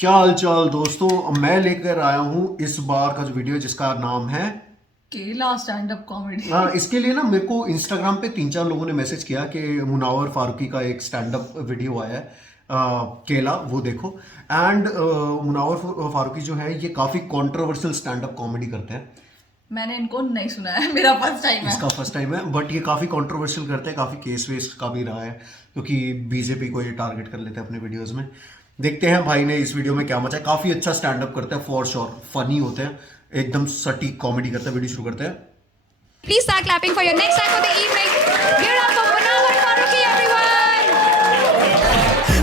क्या हाल चाल दोस्तों। मैं लेकर आया हूँ इस बार का जो वीडियो जिसका नाम है केला स्टैंड अप कॉमेडी। इसके लिए ना मेरे को इंस्टाग्राम पे 3-4 लोगों ने मैसेज किया कि मुनावर फारूकी का एक स्टैंड अप वीडियो आया है केला, वो देखो। एंड मुनावर फारूकी जो है ये काफ़ी कंट्रोवर्शियल स्टैंड अप कॉमेडी करते हैं। मैंने इनको नहीं सुना है, मेरा फर्स्ट टाइम है। इसका फर्स्ट टाइम है, बट ये काफ़ी कंट्रोवर्शियल करते हैं, काफ़ी केस वेस का भी रहा है क्योंकि बीजेपी को ये टारगेट कर लेते हैं अपने वीडियोस में। देखते हैं भाई ने इस वीडियो में क्या मचा है। काफ़ी अच्छा स्टैंड अप करते हैं, फॉर श्योर फनी होते हैं, एकदम सटीक कॉमेडी करते हैं। वीडियो शुरू करते हैं। Please start clapping for your next act of the evening. Give it up for Munawar Farooqi, everyone.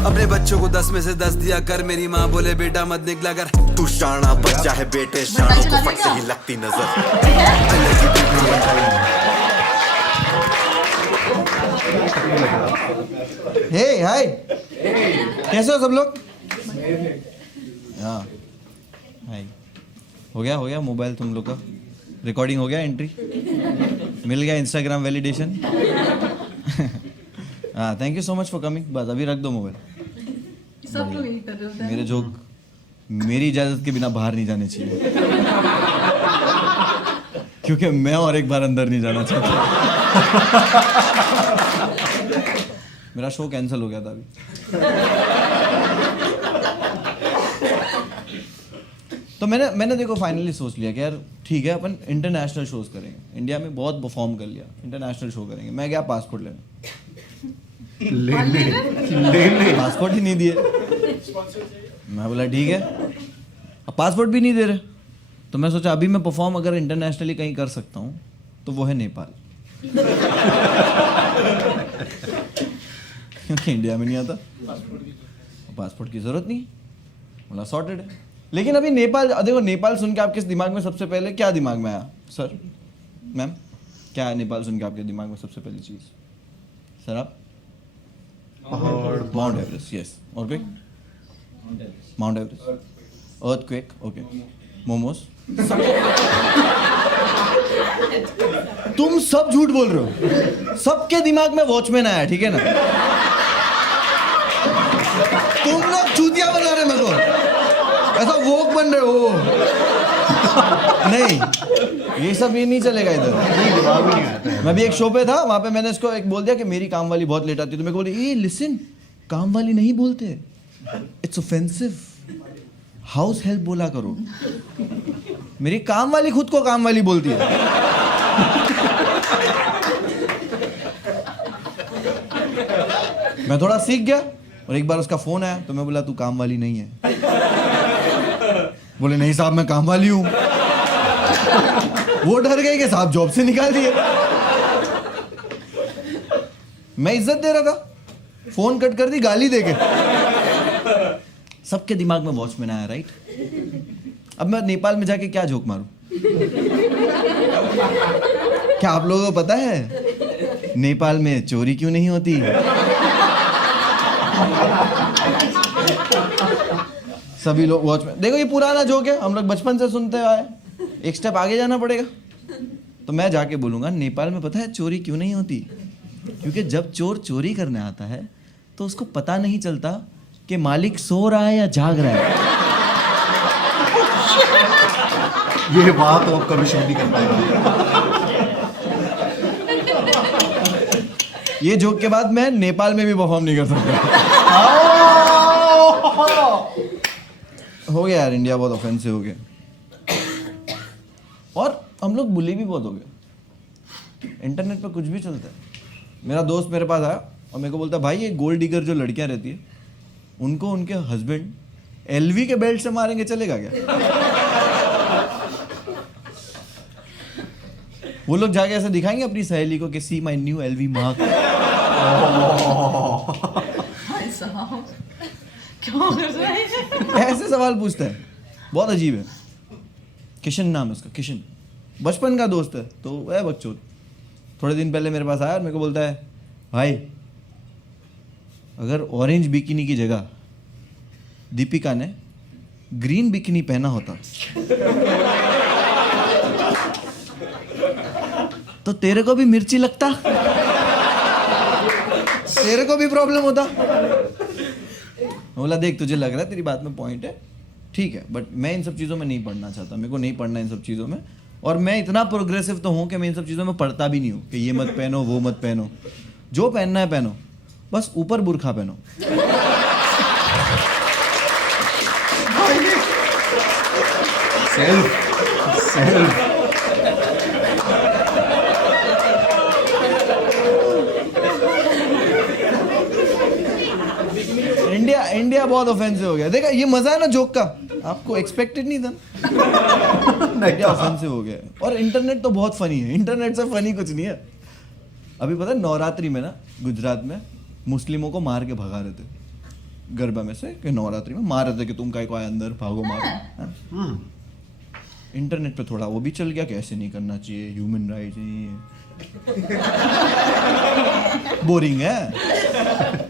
अपने बच्चों को 10 में से 10 दिया कर, मेरी माँ बोले बेटा मत निकला कर। तू शाना बच्चा है बेटे, शानों को फट से ही लगती नजर। हे हाय, कैसे हो सब लोग? हाँ हाय। हो गया मोबाइल तुम लोग का रिकॉर्डिंग हो गया, एंट्री मिल गया, इंस्टाग्राम वैलिडेशन। हाँ, thank you so much for coming. बस अभी रख दो मोबाइल। सब लोग यही कर रहे होते हैं। मेरे जोक मेरी इजाज़त के बिना बाहर नहीं जाने चाहिए क्योंकि मैं और एक बार अंदर नहीं जाना चाहता। मेरा शो कैंसिल हो गया था अभी। तो मैंने देखो फाइनली सोच लिया कि यार ठीक है, अपन इंटरनेशनल शोज करेंगे। इंडिया में बहुत परफॉर्म कर लिया, इंटरनेशनल शो करेंगे। मैं गया पासपोर्ट लेने, पासपोर्ट ही नहीं दिए। मैं बोला ठीक है, अब पासपोर्ट भी नहीं दे रहे, तो मैं सोचा अभी मैं परफॉर्म अगर इंटरनेशनली कहीं कर सकता हूँ तो वो है नेपाल। क्योंकि इंडिया में नहीं आता, पासपोर्ट की जरूरत नहीं, बोला सॉर्टेड है। लेकिन अभी नेपाल देखो, नेपाल सुन के आपके दिमाग में सबसे पहले क्या दिमाग में आया सर? मैम क्या है नेपाल सुन के आपके दिमाग में सबसे पहली चीज? सर आप? Mount Everest, yes. और कोई? Mount Everest, earthquake, okay, momos. तुम सब झूठ बोल रहे हो, सबके दिमाग में वॉचमैन आया, ठीक है ना? तुम लोग चूतिया बना रहे मेरे को, ऐसा वोक बन रहे हो। नहीं, ये सब ये नहीं चलेगा इधर। मैं भी एक शो पे था, वहां पे मैंने इसको एक बोल दिया कि मेरी काम वाली बहुत लेट आती है, तो मैं बोली ए लिसन, काम वाली नहीं बोलते, इट्स ऑफेंसिव, हाउस हेल्प बोला करो। मेरी काम वाली खुद को काम वाली बोलती है। मैं थोड़ा सीख गया, और एक बार उसका फोन आया तो मैं बोला तू काम वाली नहीं है। बोले नहीं साहब मैं काम वाली हूं। वो डर गए कि साहब जॉब से निकाल दिए। मैं इज्जत दे रहा था, फोन कट कर दी गाली देके। सबके दिमाग में वॉचमैन आया, राइट? अब मैं नेपाल में जाके क्या जोक मारूं? क्या आप लोगों को पता है नेपाल में चोरी क्यों नहीं होती? सभी लोग वॉचमैन, देखो ये पुराना जोक है, हम लोग बचपन से सुनते आए। एक स्टेप आगे जाना पड़ेगा। तो मैं जाके बोलूंगा नेपाल में पता है चोरी क्यों नहीं होती? क्योंकि जब चोर चोरी करने आता है तो उसको पता नहीं चलता कि मालिक सो रहा है या जाग रहा है। ये बात तो कभी शो नहीं कर पाएगा। ये जोक के बाद मैं नेपाल में भी परफॉर्म नहीं कर सकता। हो गया यार, इंडिया बहुत ऑफेंसिव हो गया, और हम लोग बुली भी बहुत हो गए। इंटरनेट पे कुछ भी चलता है। मेरा दोस्त मेरे पास आया और मेरे को बोलता भाई ये गोल्ड डिगर जो लड़कियां रहती है उनको उनके हस्बैंड एलवी के बेल्ट से मारेंगे, चलेगा क्या? वो लोग जाके ऐसे दिखाएंगे अपनी सहेली को कि see my new LV mark. भाई साहब क्यों कर रहे हैं? ऐसे सवाल पूछता है, बहुत अजीब है। किशन नाम है उसका, किशन, बचपन का दोस्त है, तो वह बकचोद। थोड़े दिन पहले मेरे पास आया और मेरे को बोलता है भाई अगर ऑरेंज बिकिनी की जगह दीपिका ने ग्रीन बिकिनी पहना होता तो तेरे को भी मिर्ची लगता, तेरे को भी प्रॉब्लम होता। बोला देख तुझे लग रहा है तेरी बात में पॉइंट है, ठीक है, बट मैं इन सब चीज़ों में नहीं पढ़ना चाहता, मेरे को नहीं पढ़ना इन सब चीज़ों में, और मैं इतना प्रोग्रेसिव तो हूँ कि मैं इन सब चीज़ों में पढ़ता भी नहीं हूँ कि ये मत पहनो वो मत पहनो, जो पहनना है पहनो, बस ऊपर बुरखा पहनो। सेल्फ इंडिया बहुत ऑफेंसिव हो गया। देखा ये मजा है ना जोक का, आपको एक्सपेक्टेड नहीं था। इंडिया ऑफेंसिव हो गया, और इंटरनेट तो बहुत फनी है, इंटरनेट से फनी कुछ नहीं है। अभी पता है नवरात्रि में ना गुजरात में मुस्लिमों को मार के भगा रहे थे गरबा में से, कि नवरात्रि में मार रहे थे कि तुम काय को आए अंदर भागो मारो। इंटरनेट पे थोड़ा वो भी चल गया कि ऐसे नहीं करना चाहिए, ह्यूमन राइट नहीं, बोरिंग है।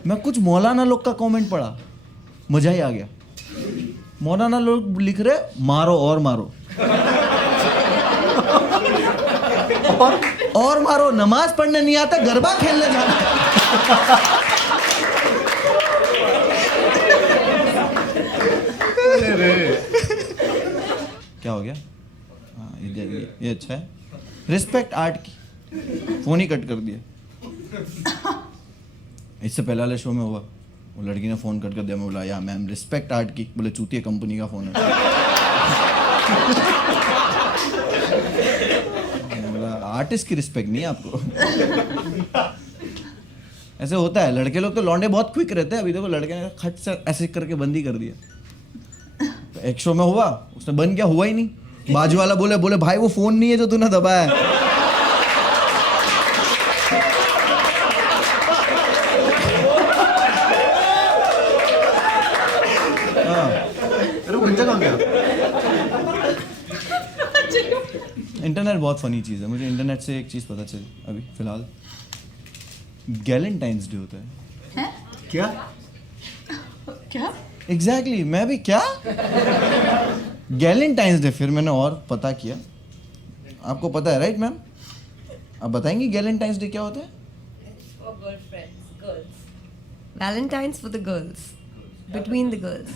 मैं कुछ मौलाना लोग का कमेंट पढ़ा, मजा ही आ गया। मौलाना लोग लिख रहे मारो और मारो और मारो, नमाज पढ़ने नहीं आता, गरबा खेलने जाना। क्या हो गया? हाँ ये अच्छा है, रिस्पेक्ट आर्ट की। फोन ही कट कर दिया। इससे पहले वाले शो में हुआ, वो लड़की ने फोन कट कर दिया, मैं बोला या मैम रिस्पेक्ट आर्ट की, बोले चूतिया कंपनी का फोन है। मैं बोला आर्टिस्ट की रिस्पेक्ट नहीं है आपको। ऐसे होता है, लड़के लोग तो लौंडे बहुत क्विक रहते हैं। अभी देखो लड़के ने खट से ऐसे करके बंद ही कर दिया। तो एक शो में हुआ, उसने बंद किया, हुआ ही नहीं। बाजू वाला बोले भाई वो फोन नहीं है जो तूने दबाया है। इंटरनेट बहुत फनी चीज़ है। मुझे इंटरनेट से एक चीज़ पता चली अभी फिलहाल, गैलेंटाइंस डे होता है। क्या क्या? एग्जैक्टली मैं भी क्या गैलेंटाइंस डे, फिर मैंने और पता किया। आपको पता है राइट मैम? आप बताएंगी गैलेंटाइंस डे क्या होता है? For girlfriends, girls. Valentine's for the girls. Between the girls.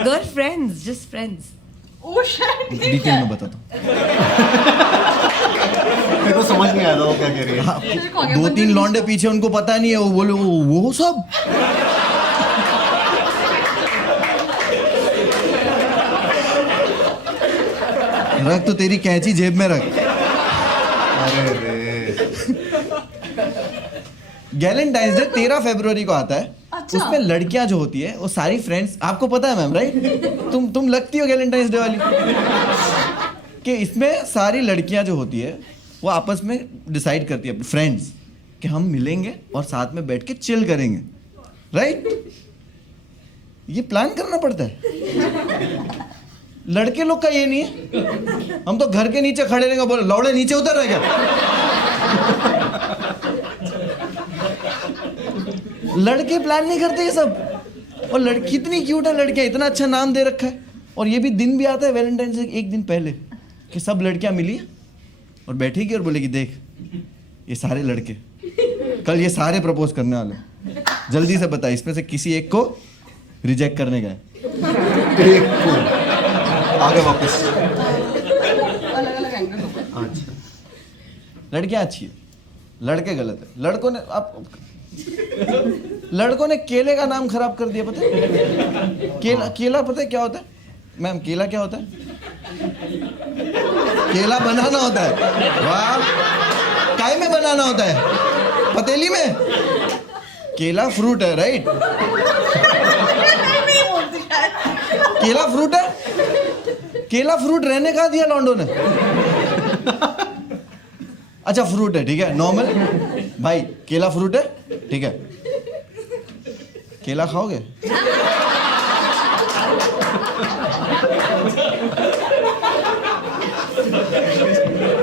Girlfriends, just friends. Oh shit! Detail में बताता हूँ। मेरे को समझ नहीं आया था वो क्या कह रही है। दो तीन लौंडे पीछे, उनको पता नहीं है, वो बोले वो सब। रख तो तेरी कैंची जेब में रख। अरे रे, गैलेंटाइंस डे 13 फरवरी को आता है। अच्छा। उसमें लड़कियां जो होती है वो सारी फ्रेंड्स, आपको पता है मैम राइट? तुम लगती हो गैलेंटाइंस डे वाली, कि इसमें सारी लड़कियां जो होती है वो आपस में डिसाइड करती है अपने फ्रेंड्स कि हम मिलेंगे और साथ में बैठ के चिल करेंगे, राइट? ये प्लान करना पड़ता है। लड़के लोग का ये नहीं है, हम तो घर के नीचे खड़े रहेंगे, बोले लौड़े नीचे उतर रहे क्या? लड़के प्लान नहीं करते ये सब। और लड़की इतनी क्यूट है, लड़कियां इतना अच्छा नाम दे रखा है। और ये भी दिन भी आता है वैलेंटाइन से एक दिन पहले, कि सब लड़कियां मिली और बैठेगी और बोलेगी देख ये सारे लड़के कल ये सारे प्रपोज करने वाले, जल्दी से बता इसमें से किसी एक को रिजेक्ट करने गए। एक को आगे वापस। अलग अलग एंगल होगा। अच्छा, लड़कियां अच्छी है, लड़के गलत है। लड़कों ने केले का नाम खराब कर दिया, पता है? केला पता है क्या होता है मैम? केला क्या होता है? केला बनाना होता है। वाह, काय में बनाना होता है? पतीली में। केला फ्रूट है राइट? केला फ्रूट है। केला फ्रूट रहने का दिया लॉन्डो ने। अच्छा फ्रूट है, ठीक है, नॉर्मल भाई केला फ्रूट है, ठीक है, केला खाओगे?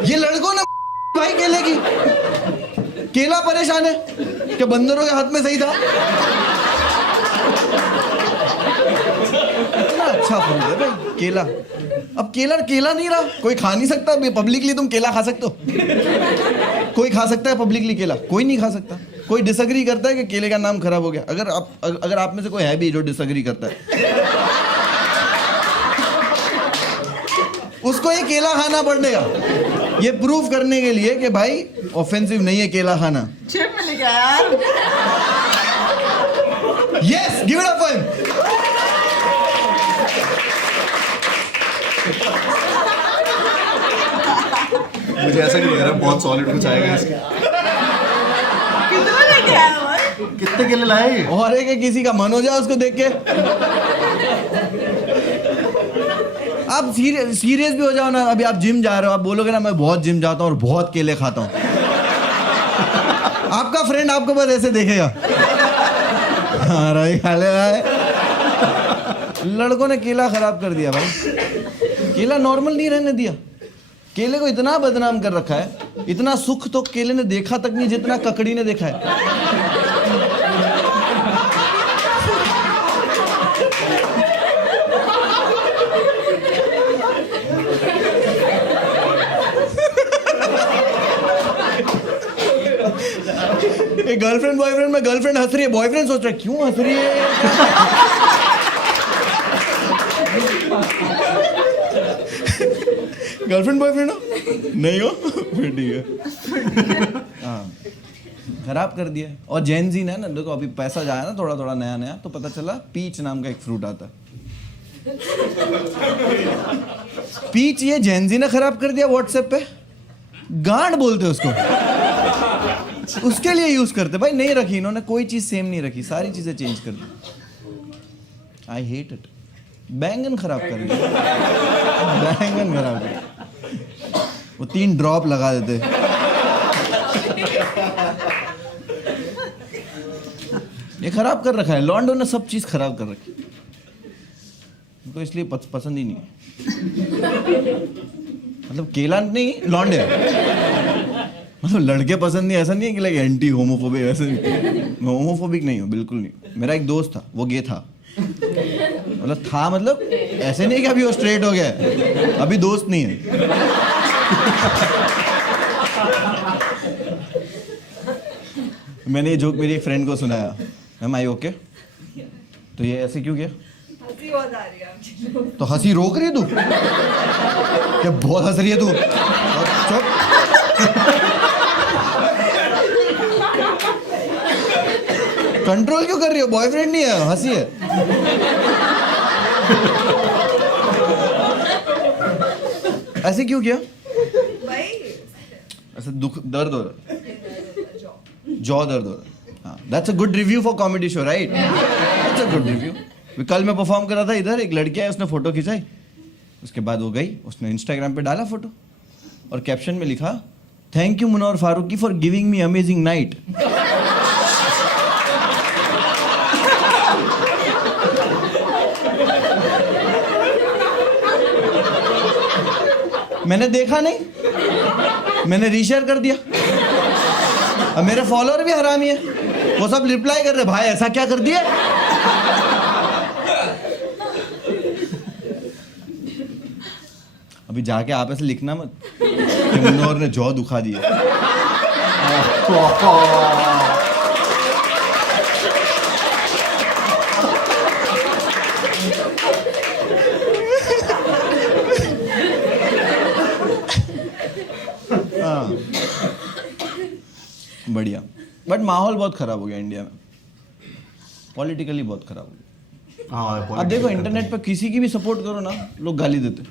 ये लड़कों ने भाई केले की, केला परेशान है कि बंदरों के हाथ में सही था। इतना अच्छा फ्रूट है भाई केला। अब केला नहीं रहा, कोई खा नहीं सकता पब्लिकली। तुम केला खा सकते हो? कोई खा सकता है पब्लिकली केला? कोई नहीं खा सकता। कोई डिसएग्री करता है कि केले का नाम खराब हो गया? अगर आप में से कोई है भी जो डिसएग्री करता है, उसको ये केला खाना पड़ेगा, ये प्रूफ करने के लिए कि भाई ऑफेंसिव नहीं है केला खाना। जेब में लेके आया यार। Yes, give it up for him. मुझे ऐसा नहीं लग रहा, बहुत सॉलिड कुछ आएगा इसके। कितना लेके आया भाई? कितने केले लाए? और एक किसी का मन हो जाए उसको देख के। आप सीरियस भी हो जाओ ना। अभी आप जिम जा रहे हो, आप बोलोगे ना मैं बहुत जिम जाता हूँ और बहुत केले खाता हूँ, आपका फ्रेंड आपको बस ऐसे देखेगा, हाँ भाई खा ले भाई। लड़कों ने केला खराब कर दिया भाई, केला नॉर्मल नहीं रहने दिया। केले को इतना बदनाम कर रखा है, इतना सुख तो केले ने देखा तक नहीं जितना ककड़ी ने देखा है। गर्लफ्रेंड बॉयफ्रेंड में गर्लफ्रेंड हंस रही है, बॉयफ्रेंड सोच रहा है क्यों हंस रही है। गर्लफ्रेंड बॉयफ्रेंड हो नहीं हो फिर ठीक है। हाँ, खराब कर दिया। और जैन जी ने ना, देखो अभी पैसा जाया ना थोड़ा थोड़ा नया नया, तो पता चला पीच नाम का एक फ्रूट आता है। पीच ये जैन जी ने खराब कर दिया व्हाट्सएप पे। गांड बोलते उसको, उसके लिए यूज करते। भाई नहीं रखी इन्होंने, कोई चीज सेम नहीं रखी, सारी चीजें चेंज कर दी। I hate it. बैंगन खराब कर दिया, बैंगन खराब कर दिया। वो 3 ड्रॉप लगा देते। ये खराब कर रखा है, लॉन्डो ने सब चीज खराब कर रखी। उनको इसलिए पसंद ही नहीं है। मतलब केला नहीं, लॉन्डे। मतलब लड़के पसंद नहीं, ऐसा नहीं है कि लाइक एंटी होमोफोबिक, ऐसे मैं होमोफोबिक नहीं हूँ, बिल्कुल नहीं। मेरा एक दोस्त था, वो गे था, मतलब था, मतलब ऐसे नहीं कि अभी वो स्ट्रेट हो गया है, अभी दोस्त नहीं है। मैंने ये जोक मेरी एक फ्रेंड को सुनाया, मैम आई ओके, तो ये ऐसे क्यों किया? हंसी बहुत आ रही है आपकी। तो हंसी रोक रही है तू? क्या बहुत हंस रही है तू? चुप। कंट्रोल क्यों कर रही हो? बॉयफ्रेंड नहीं है, हंसी है। ऐसे क्यों किया? भाई ऐसे दुख, दर्द हो रहा है, जॉ दर्द हो रहा है। हाँ, that's a good review for comedy show, right? That's a good review. कल मैं परफॉर्म कर रहा था इधर, एक लड़की आई, उसने फोटो खिंचाई, उसके बाद वो गई, उसने इंस्टाग्राम पे डाला फोटो और कैप्शन में लिखा, thank you Munawar Faruqui for giving me amazing night. मैंने देखा नहीं, मैंने रीशेयर कर दिया। अब मेरे फॉलोअर भी हरामी है, वो सब रिप्लाई कर रहे, भाई ऐसा क्या कर दिया। अभी जाके आप ऐसे लिखना मत कि मुनव्वर ने जॉ दुखा दिया। हाँ, बढ़िया। बट माहौल बहुत खराब हो गया इंडिया में, पॉलिटिकली बहुत खराब हो गया। हाँ, अब देखो इंटरनेट पर किसी की भी सपोर्ट करो ना, लोग गाली देते।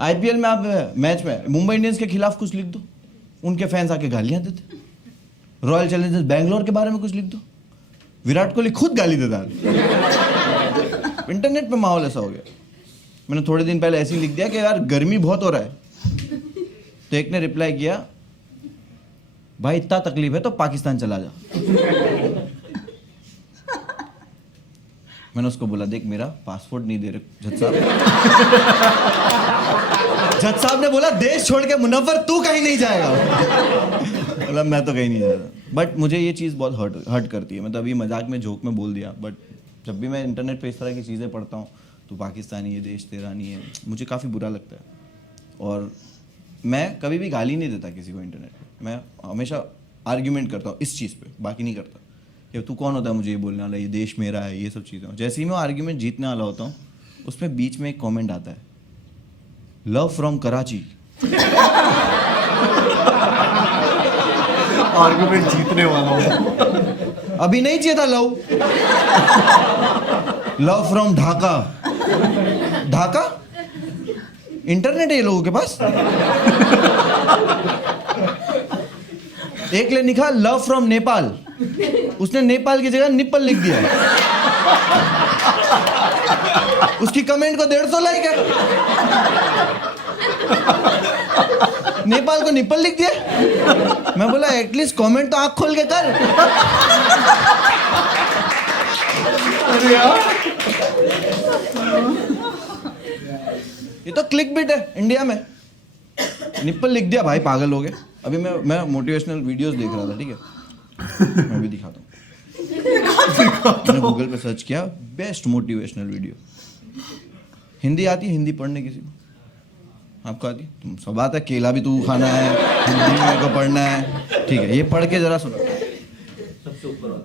आईपीएल में आप मैच में मुंबई इंडियंस के खिलाफ कुछ लिख दो, उनके फैंस आके गालियां देते। रॉयल चैलेंजर्स बैंगलोर के बारे में कुछ लिख दो, विराट कोहली खुद गाली देता है। इंटरनेट पे माहौल ऐसा हो गया। मैंने थोड़े दिन पहले ऐसे ही लिख दिया कि यार गर्मी बहुत हो रहा है, तो एक ने रिप्लाई किया, भाई इतना तकलीफ है तो पाकिस्तान चला जा। मैंने उसको बोला, देख मेरा पासपोर्ट नहीं दे रहे जज साहब। जज साहब ने बोला, देश छोड़ के मुनव्वर तू कहीं नहीं जाएगा। मतलब मैं तो कहीं नहीं जा रहा। बट मुझे ये चीज़ बहुत हर्ट करती है। मतलब अभी मजाक में जोक में बोल दिया, बट जब भी मैं इंटरनेट पे इस तरह की चीज़ें पढ़ता हूँ, तो पाकिस्तानी ये देश तेरा नहीं है, मुझे काफ़ी बुरा लगता है। और मैं कभी भी गाली नहीं देता किसी को इंटरनेट पे। मैं हमेशा आर्ग्यूमेंट करता हूँ इस चीज़ पे, बाकी नहीं करता कि तू कौन होता है मुझे ये बोलने वाला, ये देश मेरा है, ये सब चीज़ें। जैसे ही मैं आर्ग्यूमेंट जीतने वाला होता हूँ उसमें बीच में एक कमेंट आता है, लव फ्रॉम कराची। आर्गुमेंट जीतने वाला हूँ। अभी नहीं चाहिए था love. Love from Dhaka. Dhaka internet है ये लोगों के पास। एक ने लिखा लव फ्रॉम नेपाल, उसने नेपाल की जगह निप्पल लिख दिया। उसकी कमेंट को 150 लाइक है। नेपाल को निप्पल लिख दिया। मैं बोला एटलीस्ट कमेंट तो आंख खोल के कर। अरे यार, ये तो क्लिक बिट है इंडिया में। निप्पल लिख दिया, भाई पागल हो गए। अभी मैं मोटिवेशनल वीडियोस देख रहा था, ठीक है, मैं भी दिखाता हूँ। मैंने गूगल पे सर्च किया बेस्ट मोटिवेशनल वीडियो। हिंदी आती है? हिंदी पढ़ने किसी को? आपको आती है? तुम सब आता है, केला भी तू खाना है, हिंदी में मेरे को पढ़ना है, ठीक है, ये पढ़ के जरा सुनो। सबसे ऊपर वाला,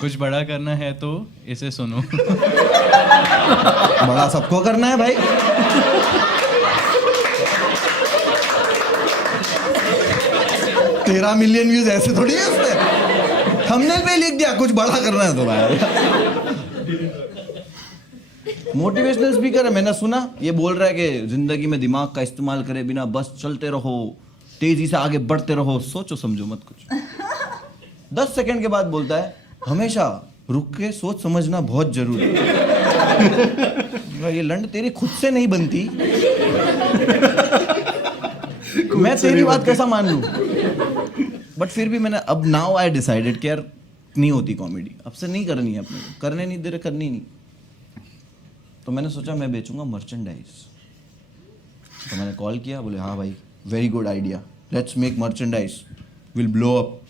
कुछ बड़ा करना है तो इसे सुनो। बड़ा सबको करना है भाई। तेरह मिलियन व्यूज ऐसे थोड़ी है उसमें। हमने पे लिख दिया कुछ बड़ा करना है तो भाई। मोटिवेशनल स्पीकर है, मैंने सुना ये बोल रहा है कि जिंदगी में दिमाग का इस्तेमाल करे बिना बस चलते रहो, तेजी से आगे बढ़ते रहो, सोचो समझो मत कुछ। 10 सेकंड के बाद बोलता है हमेशा रुक के सोच समझना बहुत जरूरी है। ये लंड तेरी खुद से नहीं बनती, मैं तेरी बात कैसा मान लूं? बट फिर भी मैंने अब नाउ आई डिसाइडेड कि यार नहीं होती कॉमेडी, अब से नहीं करनी है, अपने को करने नहीं दे रहे, करनी नहीं। तो मैंने सोचा मैं बेचूंगा मर्चेंडाइज। तो मैंने कॉल किया, बोले हाँ भाई very good idea, let's make merchandise, will blow up.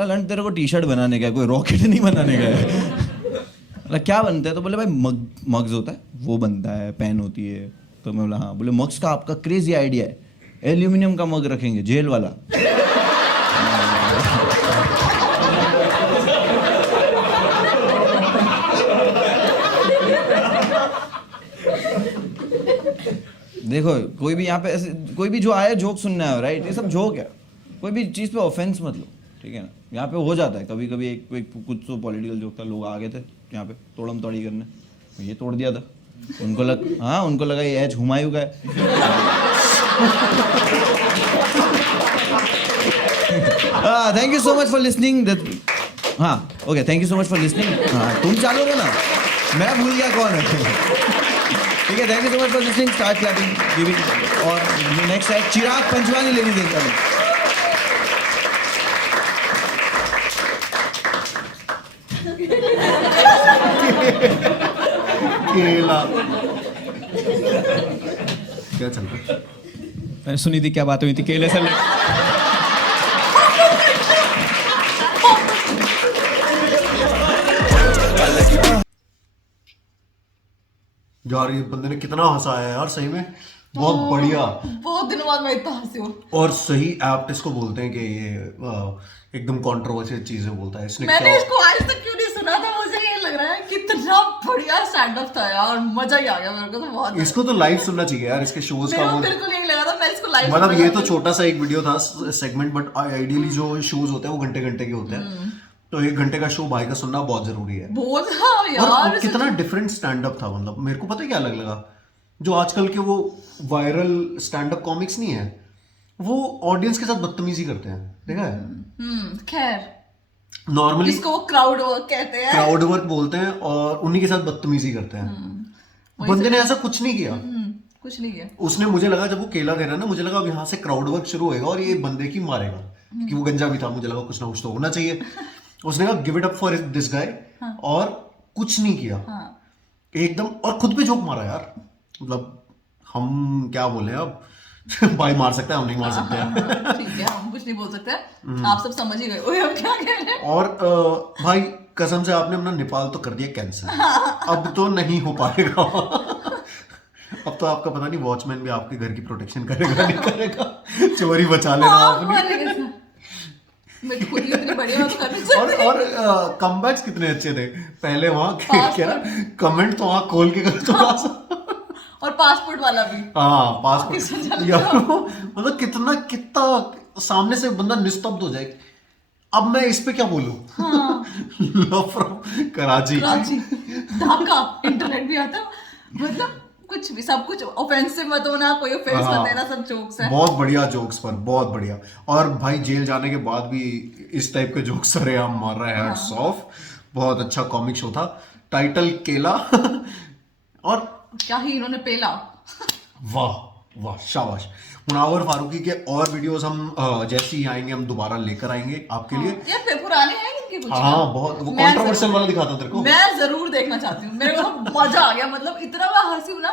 लंड तेरे को टी शर्ट बनाने का है, कोई रॉकेट नहीं बनाने का है। क्या बनता है? तो बोले भाई मग्स होता है वो बनता है, पेन होती है। तो मैं बोला हाँ। बोले मग्स का आपका क्रेजी आइडिया है, एल्यूमिनियम का मग रखेंगे, जेल वाला। देखो कोई भी यहाँ पे ऐसे कोई भी जो आया जोक सुनना है, राइट, ये सब जोक है, कोई भी चीज़ पे ऑफेंस मत लो, ठीक है ना। यहाँ पे हो जाता है कभी कभी, एक कुछ तो पॉलिटिकल जोक था, लोग आ गए थे यहाँ पे तोड़म तोड़ी करने, ये तोड़ दिया था। उनको लगा ये एज हुमायूं का है। Thank you so much for listening. हाँ okay, thank you so much for listening. हाँ तुम चालू हो ना, मैं भूल गया कौन है। ठीक है, thank you so much for listening, start clapping, giving. और नेक्स्ट है चिराग पंचवानी, लेडीज एंड जेंटलमैन। केला क्या चल रहा है? मैंने सुनी थी क्या बात हुई थी केले से यार ये बंदे ने कितना हंसाया यार, सही में बहुत बढ़िया। बहुत दिनों बाद मैं इतना हंसी हूँ। और सही एप्ट इसको बोलते हैं कि ये एकदम कंट्रोवर्शियल चीजें बोलता है। इसने मैंने क्या इसको आज तक क्यों नहीं सुना था, मुझे ये लग रहा है कितना बढ़िया स्टैंड अप था यार, मजा ही आ गया मेरे को तो बहुत। इसको तो लाइव सुनना चाहिए यार, इसके शोज का। मेरे को बिल्कुल यही लगा था, मैं इसको लाइव मतलब ये तो छोटा सा एक वीडियो था सेगमेंट, बट आइडियली जो शोज होते हैं वो घंटे घंटे के होते हैं। तो 1 घंटे का शो भाई का सुनना बहुत जरूरी है। बहुत। हाँ और यार, कितना डिफरेंट स्टैंड अप था। मतलब मेरे को पता है क्या अलग लगा, जो आजकल के वो वायरल स्टैंड अप कॉमिक्स नहीं है, वो ऑडियंस के साथ बदतमीजी करते हैं, देखा है? खैर नॉर्मली इसको वो क्राउड वर्क कहते हैं। क्राउड वर्क बोलते हैं और उन्हीं के साथ बदतमीजी करते हैं। बंदे ने ऐसा कुछ नहीं किया, कुछ नहीं किया। उसने, मुझे लगा जब वो केला दे रहा ना, मुझे लगा अब यहाँ से क्राउड वर्क शुरू होएगा और ये बंदे की मारेगा, क्योंकि वो गंजा भी था, मुझे लगा कुछ ना कुछ तो होना चाहिए। उसने कहा give it up for this guy, और कुछ नहीं किया एकदम, और खुद पे जोक मारा यार। मतलब हम क्या बोले अब, भाई मार सकते हैं, हम नहीं मार सकते हैं। ठीक है, हम कुछ नहीं बोल सकते, आप सब समझ ही गए हो हम क्या कह रहे हैं। और भाई कसम से आपने अपना नेपाल तो कर दिया कैंसिल, अब तो नहीं हो पाएगा। अब तो आपका पता नहीं वॉचमैन भी आपके घर की प्रोटेक्शन करेगा नहीं करेगा, चोरी बचा लेना हाँ, आपने। वाले के साथ। मैं तो खुद ही इतनी बढ़िया बात कर रही हूँ। और कमबैक्स कितने अच्छे थे पहले वहाँ Passport। क्या कमेंट तो वहाँ खोल के कर थोड़ा सा। और पासपोर्ट वाला भी। हाँ पासपोर्ट पाकिस्तान चला यार मतलब कितना सामने से बंदा निस्तब्ध हो जाए, अब मैं इस पे क्या बोलूं। Love from Karachi. Karachi, Dhaka, internet भी आता है। मतलब कुछ भी, सब कुछ ऑफेंसिव मत होना, कोई ऑफेंस मत देना, सब जोक्स है। बहुत बढ़िया जोक्स पर, बहुत बढ़िया। और भाई जेल जाने के बाद भी इस टाइप के जोक्स सरेआम मार रहा है, हैट्स ऑफ। बहुत अच्छा कॉमिक शो था, टाइटल केला। और क्या ही इन्होंने पेला। वाह वाह शाबाश। मुनावर फारूकी के और वीडियोस हम जैसे ही आएंगे हम दोबारा लेकर आएंगे आपके लिए। यार फिर पुराने हैं इनके कुछ। हाँ बहुत, वो मैं कंट्रोवर्शियल जरूर- वाला दिखाता तेरे को। मैं जरूर देखना चाहती हूँ, मेरे को तो मजा आ गया, मतलब इतना मैं हंसी हूँ ना।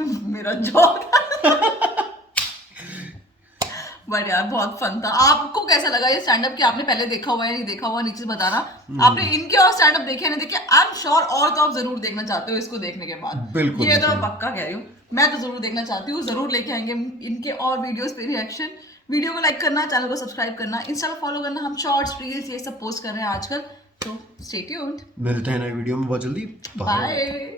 मेरा जोक बट यार बहुत फन था। आपको कैसा लगा ये स्टैंड अप, कि आपने पहले देखा हुआ है नहीं देखा हुआ, नीचे बताना। आपने इनके और स्टैंड अप देखे नहीं देखे, आई एम श्योर और तो आप जरूर देखना चाहते हो इसको देखने के बाद। बिल्कुल, ये तो मैं बिल्कुल। पक्का कह रही हूँ, मैं तो जरूर देखना चाहती हूँ। जरूर लेके आएंगे इनके और वीडियोस पे रिएक्शन। वीडियो को लाइक करना, चैनल को सब्सक्राइब करना, इंस्टा पे फॉलो करना। हम शॉर्ट्स, रील्स ये सब पोस्ट कर रहे हैं आजकल, तो स्टे ट्यून्ड। मिलते हैं नए वीडियो में बहुत जल्दी। बाय।